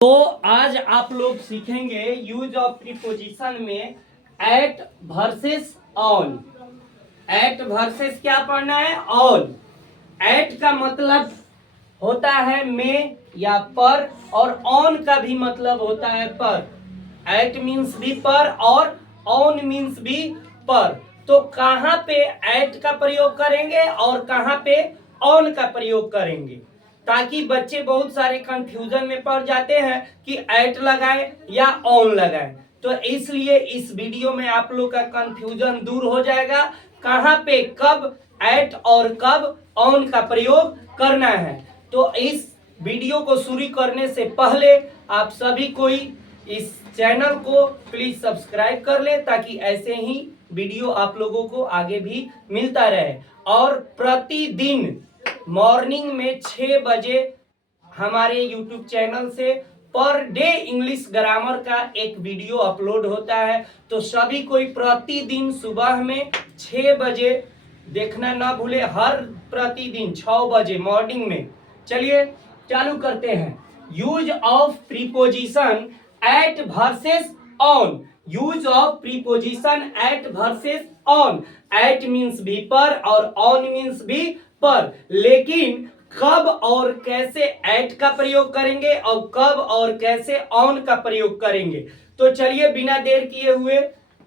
तो आज आप लोग सीखेंगे यूज ऑफ प्रीपोजिशन में at versus on. At versus क्या पढ़ना है? ऑन। एट का मतलब होता है में या पर, और ऑन का भी मतलब होता है पर। एट मीन्स भी पर और ऑन मीन्स भी पर। तो कहाँ पे एट का प्रयोग करेंगे और कहाँ पे ऑन का प्रयोग करेंगे, ताकि बच्चे बहुत सारे कंफ्यूजन में पड़ जाते हैं कि एट लगाएं या ऑन लगाएं। तो इसलिए इस वीडियो में आप लोग का कंफ्यूजन दूर हो जाएगा, कहाँ पे कब एट और कब ऑन का प्रयोग करना है। तो इस वीडियो को शुरू करने से पहले आप सभी कोई इस चैनल को प्लीज सब्सक्राइब कर ले, ताकि ऐसे ही वीडियो आप लोगों को आगे भी मिलता रहे। और प्रतिदिन मॉर्निंग में 6 बजे हमारे YouTube चैनल से पर डे इंग्लिश ग्रामर का एक वीडियो अपलोड होता है। तो सभी कोई प्रतिदिन सुबह में 6 बजे देखना ना भूले, हर प्रतिदिन 6 बजे मॉर्निंग में। चलिए चालू करते हैं। Use of preposition at versus on. Use of preposition at versus on. At means भी पर और ऑन मीन्स भी पर, लेकिन कब और कैसे एट का प्रयोग करेंगे और कब और कैसे ऑन का प्रयोग करेंगे। तो चलिए बिना देर किए हुए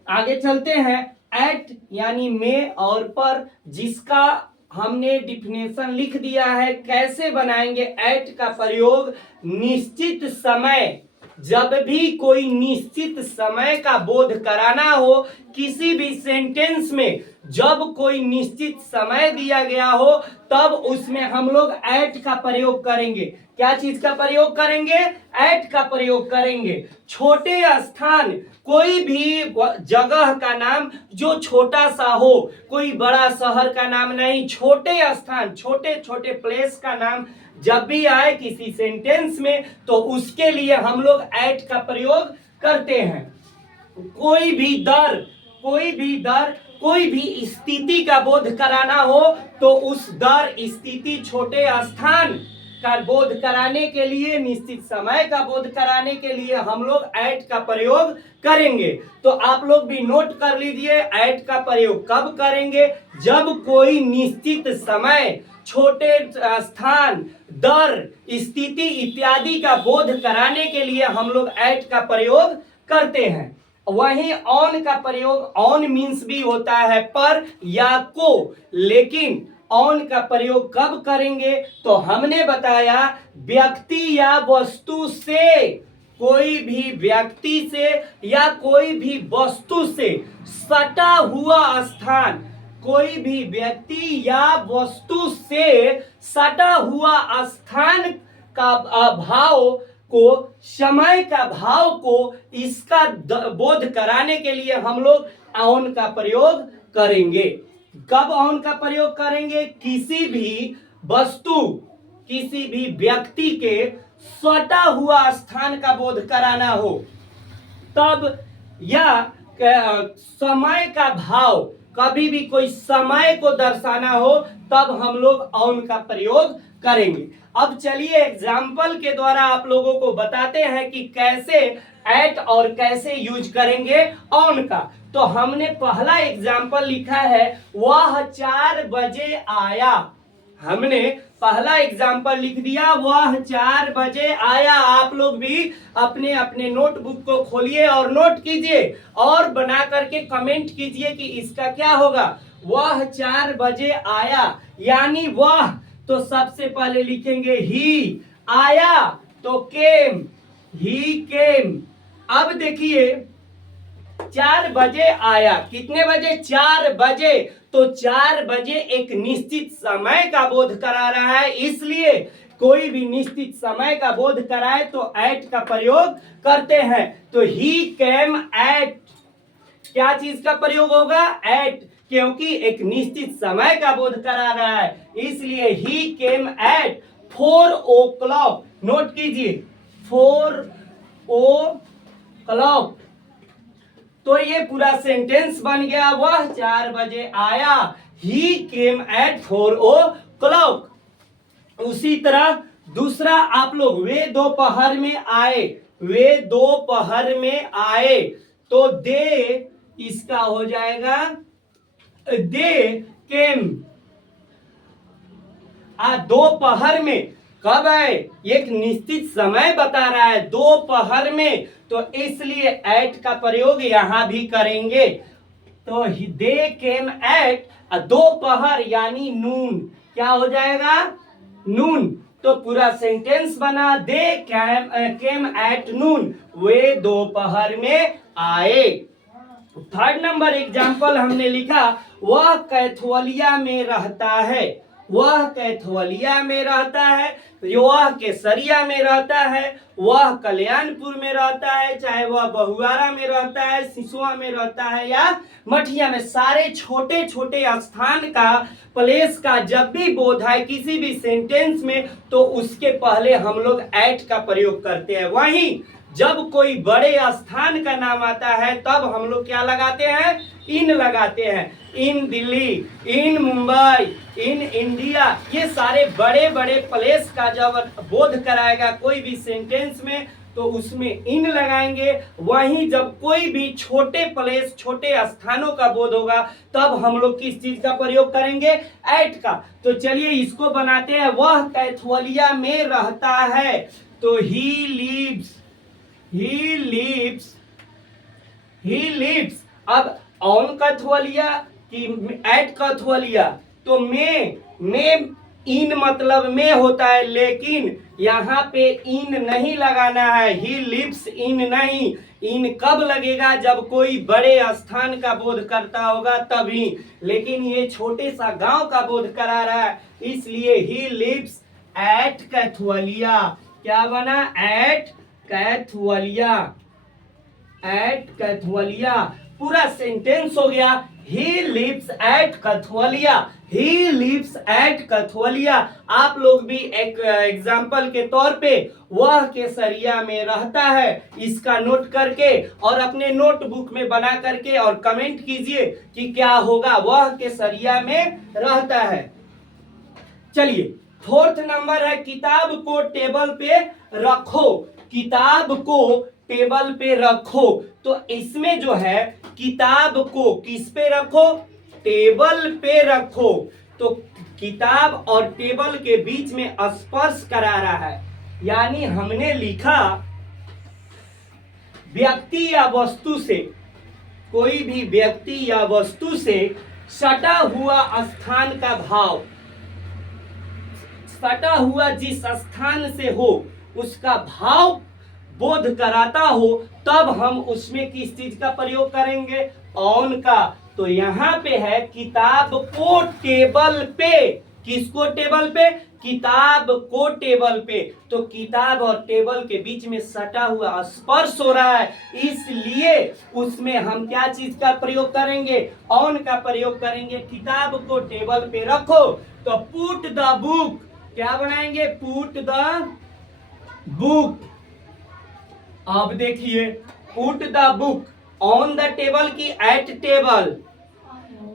आगे चलते हैं। एट यानी में और पर, जिसका हमने डिफिनेशन लिख दिया है। कैसे बनाएंगे एट का प्रयोग? निश्चित समय, जब भी कोई निश्चित समय का बोध कराना हो, किसी भी सेंटेंस में जब कोई निश्चित समय दिया गया हो, तब उसमें हम लोग एट का प्रयोग करेंगे। क्या चीज का प्रयोग करेंगे? एट का प्रयोग करेंगे। छोटे स्थान, कोई भी जगह का नाम जो छोटा सा हो, कोई बड़ा शहर का नाम नहीं, छोटे स्थान, छोटे छोटे प्लेस का नाम जब भी आए किसी सेंटेंस में, तो उसके लिए हम लोग एट का प्रयोग करते हैं। कोई भी दर, कोई भी स्थिति का बोध कराना हो, तो उस दर, स्थिति, छोटे स्थान का बोध कराने के लिए, निश्चित समय का बोध कराने के लिए हम लोग एट का प्रयोग करेंगे। तो आप लोग भी नोट कर लीजिए, एट का प्रयोग कब करेंगे? जब कोई निश्चित समय, छोटे स्थान, दर, स्थिति इत्यादि का बोध कराने के लिए हम लोग एट का प्रयोग करते हैं। वहीं ऑन का प्रयोग, ऑन मीन्स भी होता है पर या को, लेकिन ऑन का प्रयोग कब करेंगे? तो हमने बताया व्यक्ति या वस्तु से, कोई भी व्यक्ति से या कोई भी वस्तु से सटा हुआ स्थान, कोई भी व्यक्ति या वस्तु से सटा हुआ स्थान का भाव को, समय का भाव को, इसका बोध कराने के लिए हम लोग ऑन का प्रयोग करेंगे। कब ऑन का प्रयोग करेंगे? किसी भी वस्तु, किसी भी व्यक्ति के सटा हुआ स्थान का बोध कराना हो तब, या समय का भाव, कभी भी कोई समय को दर्शाना हो, तब हम लोग ऑन का प्रयोग करेंगे। अब चलिए एग्जाम्पल के द्वारा आप लोगों को बताते हैं कि कैसे एट और कैसे यूज करेंगे ऑन का। तो हमने पहला एग्जाम्पल लिखा है, वह 4 बजे आया। हमने पहला एग्जाम्पल लिख दिया, वह 4 बजे आया। आप लोग भी अपने अपने नोटबुक को खोलिए और नोट कीजिए और बना करके कमेंट कीजिए कि इसका क्या होगा। वह 4 बजे आया, यानी वह, तो सबसे पहले लिखेंगे ही, आया तो केम, ही केम। अब देखिए 4 बजे आया, कितने बजे? 4 बजे। तो 4 बजे एक निश्चित समय का बोध करा रहा है, इसलिए कोई भी निश्चित समय का बोध कराए तो एट का प्रयोग करते हैं। तो ही केम एट, क्या चीज का प्रयोग होगा? एट, क्योंकि एक निश्चित समय का बोध करा रहा है, इसलिए ही केम एट 4 o'clock। नोट कीजिए 4 o'clock। तो ये पूरा सेंटेंस बन गया, वह 4 बजे आया, ही केम एट 4 o'clock। उसी तरह दूसरा आप लोग वे दोपहर में आए, वे दोपहर में आए, तो दे इसका हो जाएगा दे केम। दोपहर में कब आए, एक निश्चित समय बता रहा है दोपहर में, तो इसलिए एट का प्रयोग यहां भी करेंगे। तो दे केम एट, दोपहर यानी नून, क्या हो जाएगा नून। तो पूरा सेंटेंस बना दे केम एट नून, वे दोपहर में आए। थर्ड नंबर एग्जाम्पल हमने लिखा, वह कैथोलिया में रहता है, वह कैथोलिया में रहता है, वह केसरिया में रहता है, वह कल्याणपुर में रहता है, चाहे वह बहुआरा में रहता है, सिसुआ में रहता है या मठिया में, सारे छोटे छोटे स्थान का प्लेस का जब भी बोध है किसी भी सेंटेंस में, तो उसके पहले हम लोग एट का प्रयोग करते हैं। वहीं जब कोई बड़े स्थान का नाम आता है तब हम लोग क्या लगाते हैं, इन लगाते हैं। इन दिल्ली, इन मुंबई, इन इंडिया, ये सारे बड़े बड़े प्लेस का जब बोध कराएगा कोई भी सेंटेंस में तो उसमें इन लगाएंगे। वहीं जब कोई भी छोटे प्लेस छोटे स्थानों का बोध होगा तब हम लोग किस चीज का प्रयोग करेंगे, एट का। तो चलिए इसको बनाते हैं, वह कैथोलिया में रहता है, तो ही लिव्स, he lives। अब ऑन कथवलिया कि एट कथवलिया, तो में इन मतलब में होता है, लेकिन यहाँ पे इन नहीं लगाना है, ही लिव्स इन नहीं। इन कब लगेगा, जब कोई बड़े स्थान का बोध करता होगा तभी, लेकिन ये छोटे सा गांव का बोध करा रहा है, इसलिए ही लिव्स एट कैथोलिया। क्या बना, एट कैथोलिया, एट कैथोलिया। पूरा सेंटेंस हो गया, ही लिव्स एट कैथोलिया, ही लिव्स एट कैथोलिया। आप लोग भी एक एग्जाम्पल के तौर पे वह केसरिया में रहता है, इसका नोट करके और अपने नोटबुक में बना करके और कमेंट कीजिए कि क्या होगा, वह केसरिया में रहता है। चलिए फोर्थ नंबर है, किताब को टेबल पे रखो, किताब को टेबल पे रखो। तो इसमें जो है किताब को किस पे रखो, टेबल पे रखो। तो किताब और टेबल के बीच में स्पर्श करा रहा है, यानी हमने लिखा व्यक्ति या वस्तु से, कोई भी व्यक्ति या वस्तु से सटा हुआ स्थान का भाव, सटा हुआ जिस स्थान से हो उसका भाव बोध कराता हो, तब हम उसमें किस चीज का प्रयोग करेंगे, ऑन का। तो यहाँ पे है किताब को टेबल पे, किसको टेबल पे, किताब को टेबल पे। तो किताब और टेबल के बीच में सटा हुआ स्पर्श हो रहा है, इसलिए उसमें हम क्या चीज का प्रयोग करेंगे, ऑन का प्रयोग करेंगे। किताब को टेबल पे रखो, तो पुट द बुक, क्या बनाएंगे, पुट द बुक। अब देखिए, put the book on the table की एट टेबल।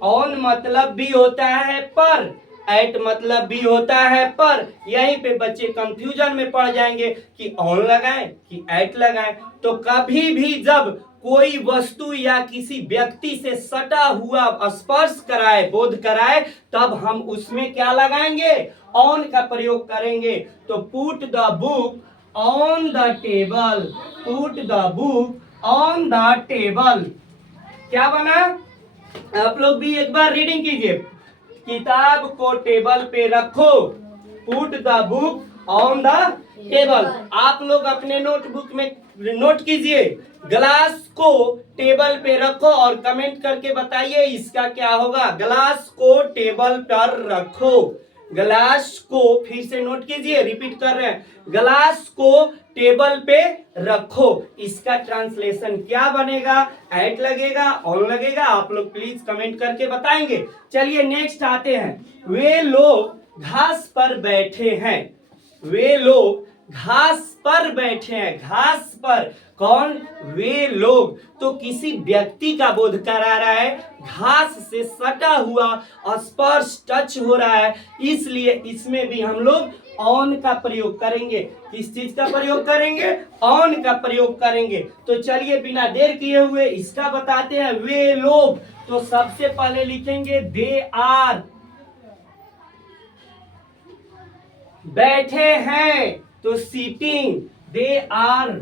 ऑन मतलब भी होता है पर, एट मतलब भी होता है पर। यहीं पे बच्चे कंफ्यूजन में पड़ जाएंगे कि ऑन लगाएं कि एट लगाएं। तो कभी भी जब कोई वस्तु या किसी व्यक्ति से सटा हुआ स्पर्श कराए, बोध कराए, तब हम उसमें क्या लगाएंगे, ऑन का प्रयोग करेंगे। तो put the book on the table, put the book on the table. क्या बना, आप लोग भी एक बार रीडिंग कीजिए, किताब को टेबल पे रखो, put the book on the table. आप लोग अपने नोटबुक में नोट कीजिए, ग्लास को टेबल पे रखो और कमेंट करके बताइए इसका क्या होगा, ग्लास को टेबल पर रखो। ग्लास को फिर से नोट कीजिए, रिपीट कर रहे हैं, ग्लास को टेबल पे रखो। इसका ट्रांसलेशन क्या बनेगा, एट लगेगा, ऑन लगेगा, आप लोग प्लीज कमेंट करके बताएंगे। चलिए नेक्स्ट आते हैं, वे लोग घास पर बैठे हैं, वे लोग घास पर बैठे हैं, घास पर, कौन, वे लोग। तो किसी व्यक्ति का बोध करा रहा है, घास से सटा हुआ स्पर्श टच हो रहा है, इसलिए इसमें भी हम लोग ऑन का प्रयोग करेंगे। किस चीज का प्रयोग करेंगे? ऑन का प्रयोग करेंगे। तो चलिए बिना देर किए हुए इसका बताते हैं। वे लोग, तो सबसे पहले लिखेंगे दे आर, बैठे हैं तो sitting, they are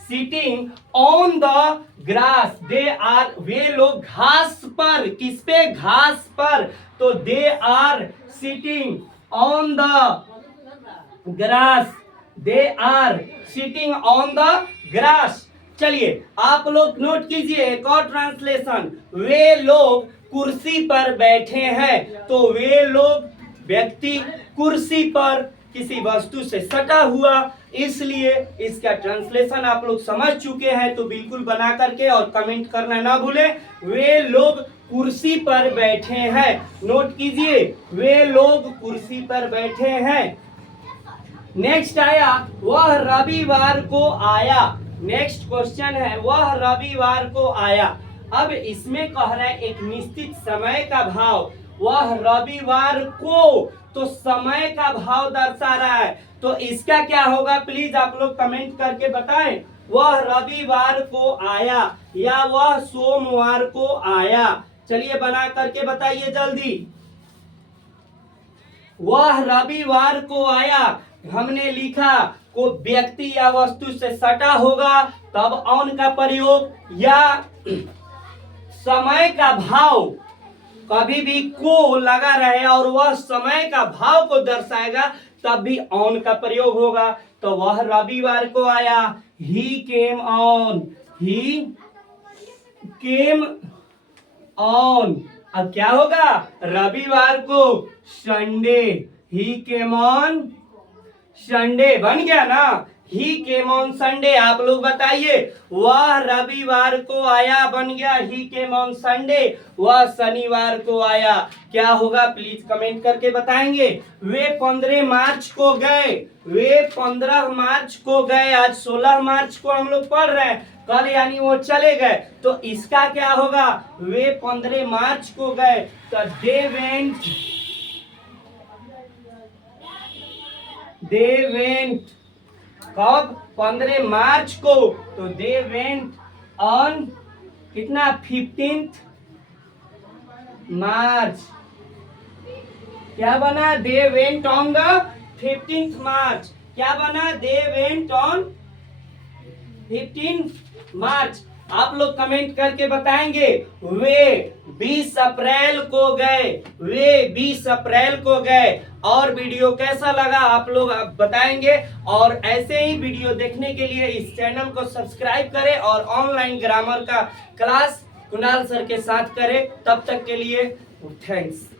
sitting on the grass, they are, वे लोग घास पर, किस पे? घास पर, तो they are sitting on the grass, they are sitting on the grass. चलिए आप लोग नोट कीजिए एक और ट्रांसलेशन। वे लोग कुर्सी पर बैठे हैं, तो वे लोग व्यक्ति कुर्सी पर किसी वस्तु से सटा हुआ, इसलिए इसका ट्रांसलेशन आप लोग समझ चुके हैं। तो बिल्कुल बना करके और कमेंट करना ना भूलें। वे लोग कुर्सी पर बैठे हैं, नोट कीजिए, वे लोग कुर्सी पर बैठे हैं। नेक्स्ट आया वह रविवार को आया। नेक्स्ट क्वेश्चन है वह रविवार को आया। अब इसमें कह रहे हैं एक निश्चित समय का भाव, वह रविवार को, तो समय का भाव दर्शा रहा है। तो इसका क्या होगा प्लीज आप लोग कमेंट करके बताएं। वह रविवार को आया या वह सोमवार को आया। चलिए बना करके बताइए जल्दी। वह रविवार को आया, हमने लिखा को व्यक्ति या वस्तु से सटा होगा तब ऑन का प्रयोग, या समय का भाव कभी भी को लगा रहे और वह समय का भाव को दर्शाएगा तब भी ऑन का प्रयोग होगा। तो वह रविवार को आया, ही came on, he came on. अब क्या होगा? रविवार को Sunday, he came on Sunday, बन गया ना, ही केम ऑन संडे। आप लोग बताइए, वह रविवार को आया बन गया ही केम ऑन संडे, वह शनिवार को आया। क्या होगा प्लीज कमेंट करके बताएंगे। वे 15 मार्च को गए, वे 15 मार्च को गए, आज 16 मार्च को हम लोग पढ़ रहे हैं, कल यानी वो चले गए, तो इसका क्या होगा? वे 15 मार्च को गए, तो दे वेंट कब? 15 मार्च को, तो दे वेंट ऑन कितना? 15 मार्च। क्या बना? They went on the 15th मार्च। क्या बना? दे वेंट ऑन 15 मार्च। आप लोग कमेंट करके बताएंगे। वे 20 अप्रैल को गए, वे 20 अप्रैल को गए। और वीडियो कैसा लगा आप लोग बताएंगे। और ऐसे ही वीडियो देखने के लिए इस चैनल को सब्सक्राइब करें और ऑनलाइन ग्रामर का क्लास कुणाल सर के साथ करें। तब तक के लिए थैंक्स।